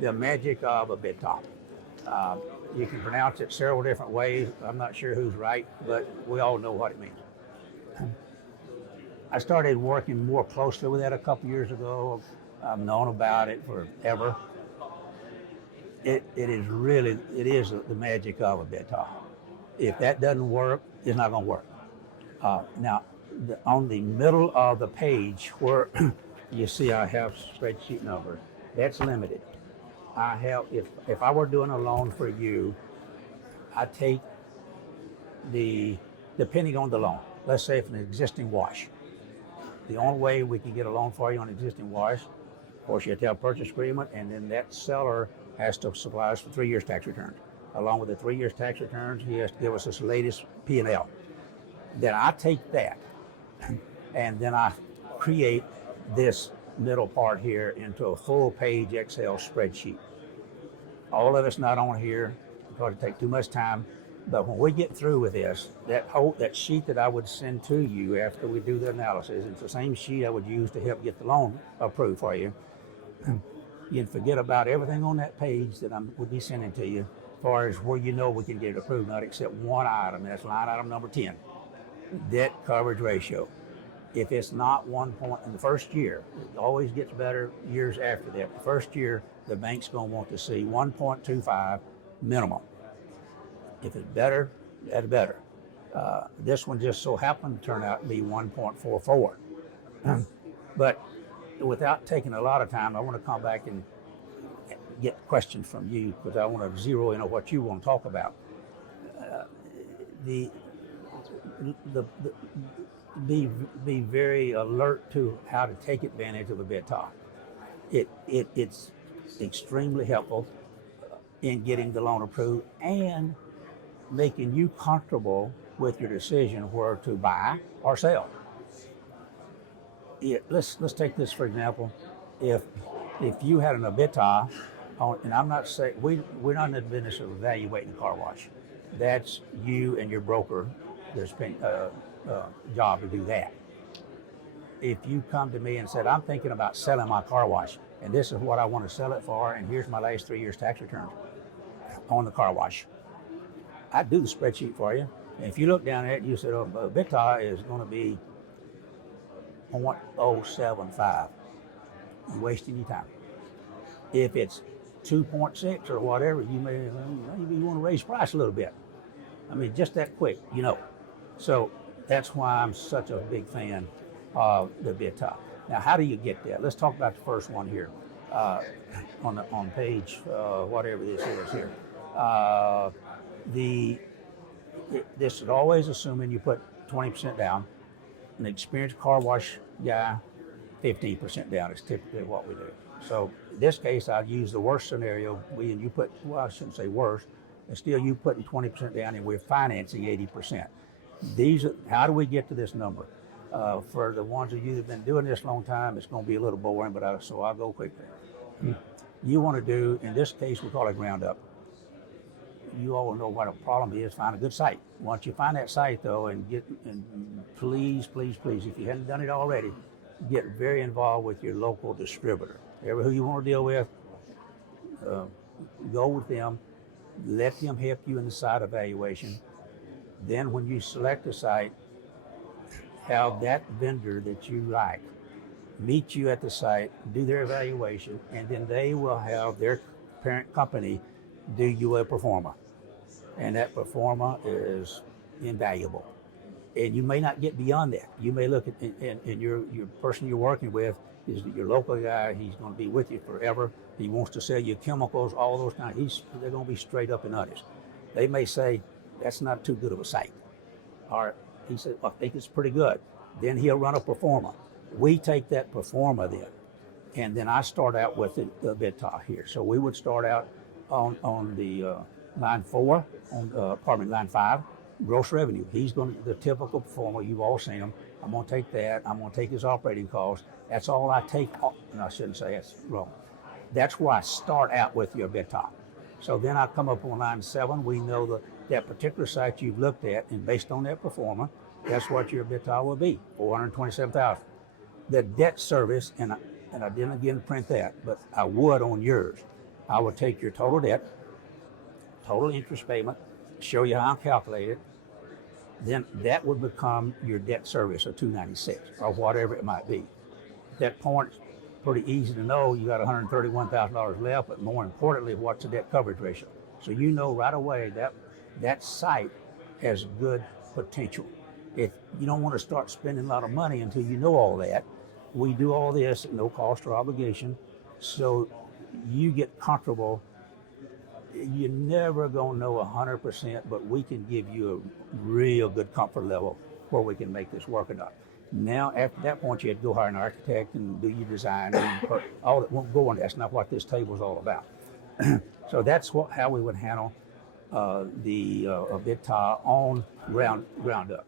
the magic of EBITDA. You can pronounce it several different ways. I'm not sure who's right, but we all know what it means. I started working more closely with that a couple years ago. I've known about it forever. It is the magic of EBITDA. If that doesn't work, it's not going to work. Now, on the middle of the page where you see I have spreadsheet numbers, that's limited. I have, if I were doing a loan for you, I take depending on the loan, let's say if an existing wash, the only way we can get a loan for you on existing wash, of course you have to have a purchase agreement, and then that seller has to supply us for 3 years tax returns. Along with the 3 years tax returns, he has to give us his latest P&L. Then I take that, and then I create this middle part here into a full page Excel spreadsheet. All of it's not on here because it takes too much time. But when we get through with this, that sheet that I would send to you after we do the analysis, it's the same sheet I would use to help get the loan approved for you. You'd forget about everything on that page that I would be sending to you as far as where you know we can get it approved, not except one item, and that's line item number 10, debt coverage ratio. If it's not 1 point in the first year, it always gets better years after that. The first year, the bank's going to want to see 1.25 minimum. If it's better, that's better. This one just so happened to turn out to be 1.44. But without taking a lot of time, I want to come back and get questions from you because I want to zero in on what you want to talk about. Be very alert to how to take advantage of EBITDA. It's extremely helpful in getting the loan approved and making you comfortable with your decision where to buy or sell. Let's take this for example. If you had an EBITDA, and I'm not saying we're not in the business of evaluating the car wash. That's you and your broker. There's been job to do that. If you come to me and said, I'm thinking about selling my car wash, and this is what I want to sell it for, and here's my last 3 years tax returns on the car wash, I'd do the spreadsheet for you. And if you look down at it, you said, oh, EBITDA is going to be 0.075. You're wasting your time. If it's 2.6 or whatever, you may want to raise price a little bit. I mean, just that quick, you know. So that's why I'm such a big fan of the EBITDA. Now, how do you get that? Let's talk about the first one here on page whatever this is here. This is always assuming you put 20% down. An experienced car wash guy, 15% down is typically what we do. So in this case, I'd use the worst scenario. I shouldn't say worst, but still you putting 20% down and we're financing 80%. How do we get to this number? For the ones of you that have been doing this a long time, it's going to be a little boring, but so I'll go quickly. You want to do, in this case, we call it ground up. You all know what a problem is, find a good site. Once you find that site though, and please, if you hadn't done it already, get very involved with your local distributor. Who you want to deal with, go with them, let them help you in the site evaluation. Then when you select a site, have that vendor that you like meet you at the site, do their evaluation, and then they will have their parent company do you a pro forma. And that pro forma is invaluable. And you may not get beyond that. You may look at, and your person you're working with is your local guy. He's going to be with you forever. He wants to sell you chemicals, all those kinds. They're going to be straight up and honest. They may say, that's not too good of a site. Or he said, I think it's pretty good. Then he'll run a pro forma. We take that pro forma then, and then I start out with the EBITDA here. So we would start out on the line 4, line 5, gross revenue. He's going to, the typical pro forma, you've all seen him. I'm going to take that. I'm going to take his operating costs. That's all I take. No, I shouldn't say that's wrong. That's where I start out with your EBITDA. So then I come up on line 7. We know that particular site you've looked at, and based on that pro forma, that's what your EBITDA will be, $427,000. The debt service, and I didn't again print that, but I would on yours. I would take your total debt, total interest payment, show you how I calculate it. Then that would become your debt service of 296 or whatever it might be. At that point, it's pretty easy to know you got $131,000 left, but more importantly, what's the debt coverage ratio? So you know right away that that site has good potential. If you don't want to start spending a lot of money until you know all that, we do all this at no cost or obligation, so you get comfortable. You're never gonna know 100%, but we can give you a real good comfort level where we can make this work or not. Now, after that point, you have to go hire an architect and do your design and all that. Won't go on. That's not what this table is all about. So that's how we would handle the EBITDA on ground up.